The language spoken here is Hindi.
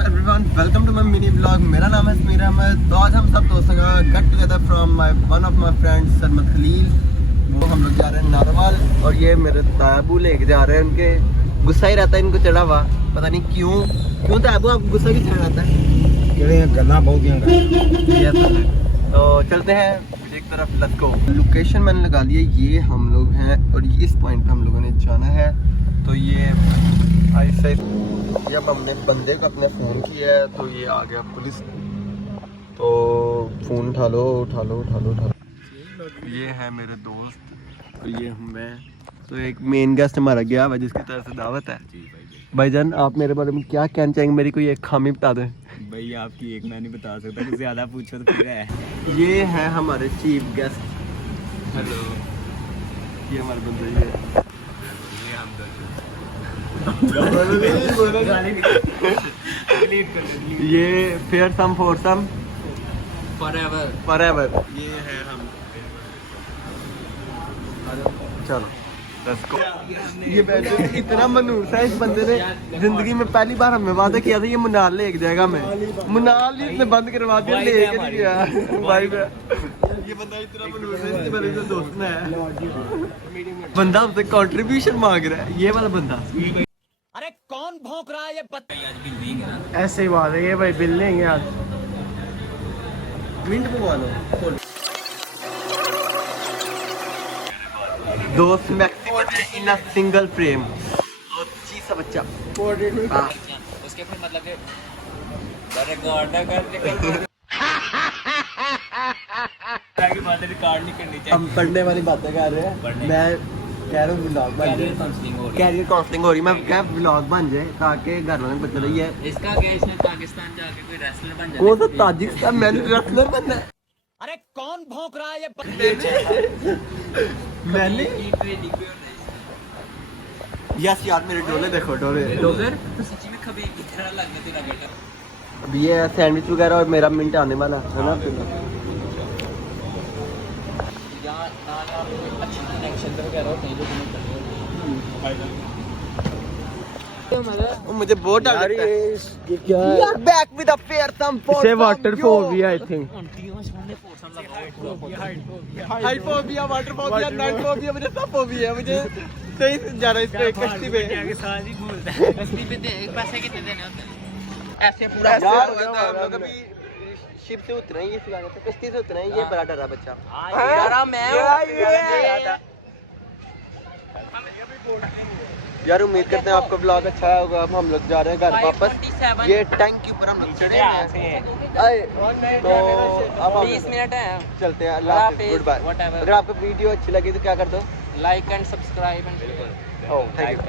वालेकुम everyone, welcome to my mini blog. मेरा नाम है समीर अहमद। तो आज हम सब दोस्तों का get together from one of my friends Sarmad Khalil. वो हम लोग जा रहे हैं नारवाल और ये मेरे ताबू लेके जा रहे हैं। उनके गुस्सा ही रहता है इनको चढ़ा हुआ, पता नहीं क्यों ताबू आप गुस्सा क्यों चढ़ा रहता है? गन्ना बहुत तो चलते हैं एक तरफ, लेट्स गो। लोकेशन मैंने लगा ली है, ये हम लोग हैं और ये इस पॉइंट पे हम लोगों ने जाना है। तो ये ऐसे जब हमने बंदे को अपने फ़ोन किया है तो ये आ गया पुलिस। तो फ़ोन उठा लो। ये है मेरे दोस्त, तो ये हूँ मैं। तो एक मेन गेस्ट हमारा गया हुआ जिसकी तरफ से दावत है। भाईजान आप मेरे बारे में क्या कहना चाहेंगे? मेरी कोई एक खामी बता दें। भाई आपकी एक मैं नहीं बता सकता, कुछ ज़्यादा पूछो तो फिर है। ये है हमारे चीफ गेस्ट। हेलो, ये हमारे बंदे ये ये फेयर सम फॉर सम फॉरएवर ये है हम। चलो let's go। ये बैठे इतना मनूस है इस बंदे ने, जिंदगी में पहली बार हमें वादा किया था ये मनाल लेके जाएगा। हमें मनाल इसने बंद करवा दिया, लेके नहीं गया भाई। ये बंदा इतना मनूस है, इसके बारे में दोस्त ने है। बंदा हमसे कंट्रीब्यूशन मांग रहा है, ये वाला बंदा। अरे कौन भौंक रहा है ये? ऐसे ही बात है, ये भाई बिल लेंगे आज। मिनट मंगवा लो। दोस्त maximum in a single frame और चीज सा बच्चा उसके फिर मतलब कि रिकॉर्ड नहीं करनी चाहिए। हम पढ़ने वाली बातें कर रहे हैं। मैं कह रहा हूँ व्लॉग बन जाए, कैरियर काउंसलिंग हो रही है। मैं क्या व्लॉग बन जाए ताकि घर वाले पता लगे इसका क्या इसने पाकिस्तान जाके कोई रेसलर बन जाए। कौन सा ताजिकिस्तान मैंने रेसलर बनना है? अरे कौन भौंक रहा है ये? मैंने यस यार मेरे डोले देखो, डोले तो सच्ची में कभी इतना लग गया तेरा बेटा। अभी ये सैंडविच वगैरह और मेरा मिनट आने वाला है ना। मुझे बहुत डर लगता है। ये क्या है? यार back with a fair thumb for say water phobia I think. Height phobia, water phobia, night phobia, मुझे सब फोबिया है। मुझे सही से जा रहा है इस पे कश्ती पे। कश्ती पे पैसे कितने देने होते हैं? ऐसे पूरा यार हम लोग अभी शिप से उतरे हैं, ये सिखा था कश्ती से उतरे हैं। ये बड़ा डरा बच्चा यार मैं यार उम्मीद करते हैं आपको ब्लॉग अच्छा होगा। अब हम लोग जा रहे हैं घर वापस। ये टैंक के ऊपर हम लोग चढ़े हैं। तो अब 20 मिनट है, चलते हैं। अल्लाह हाफिज़, गुड बाय। अगर आपको वीडियो अच्छी लगी तो क्या कर दो, like and subscribe and thank you.